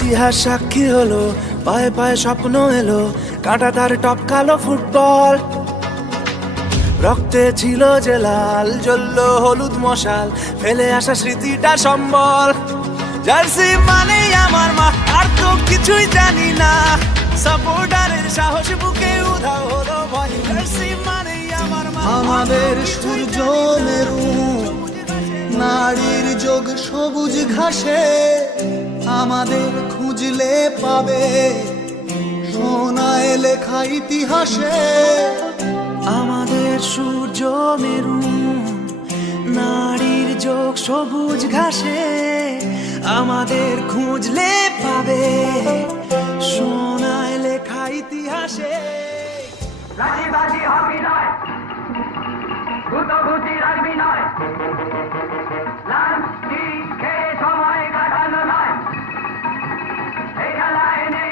ইতিহাস সাক্ষী হলো, পায়ে পায়ে স্বপ্ন এলো, কাঁটা তার টপকালো ফুটবল। রক্তে ছিল যে লাল, জ্বললো হলুদ মশাল, ফেলে আসা স্মৃতিটা সম্বল। জার্সি মানেই আমার মা, আর তো কিছুই জানি না। সাপোর্টারের সাহস বুকে উধাও হলো ভয়। জার্সি মানেই আমার মা। আমাদের সূর্য মেরু, নারীর যোগ সবুজ ঘাসে, আমাদের খুঁজলে পাবে সোনায় লেখা ইতিহাসে। আমাদের সূর্য মেরু, নারীর যোগ সবুজ ঘাসে, আমাদের খুঁজলে পাবে সোনায় লেখা ইতিহাসে। লাঠিবাজি হকি নয়, গুতগুতি রাখবি নয়, লাঞ্চি খেয়ে সময় কাটানো নয়, এই খেলায় নেই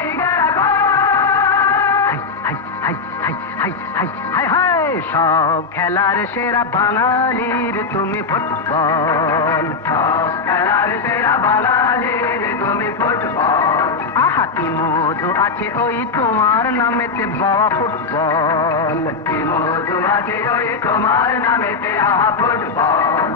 সব খেলার সেরা বাঙালির তুমি ফুটবল। সব খেলার সেরা বাঙালির তুমি ফুটবল। আহা কি মধু আছে ওই তোমার নামেতে বাবা ফুটবল। কি মধু আছে ওই তোমার নামেতে আহা ফুটবল।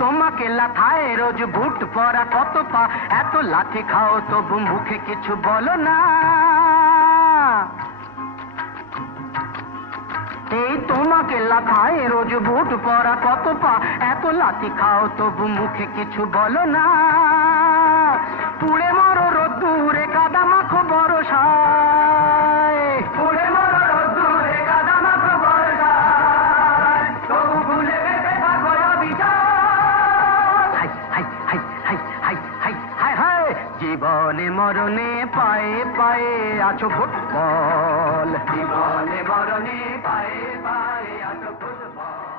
তোমাকে লাথায় রোজ বুট পরা কত পা, এত লাঠি খাও তবু মুখে কিছু বলো না। এই তোমাকে লাথায় রোজ বুট পরা কত পা, এত লাঠি খাও তবু মুখে কিছু বলো না। পুড়ে মরো রোদ্দুরে কাদা মাখো বরসায়, পুড়ে মরো রোদ্দুরে কাদা মাখো বরসায়, তবু ভুলে বেঁচে থাকো অবিচার। High high high high high high high high জীবনে মরণে পায়ে পায়ে আছো ফুটবল। জীবনে মরণে পায়ে পায়ে আছো ফুটবল।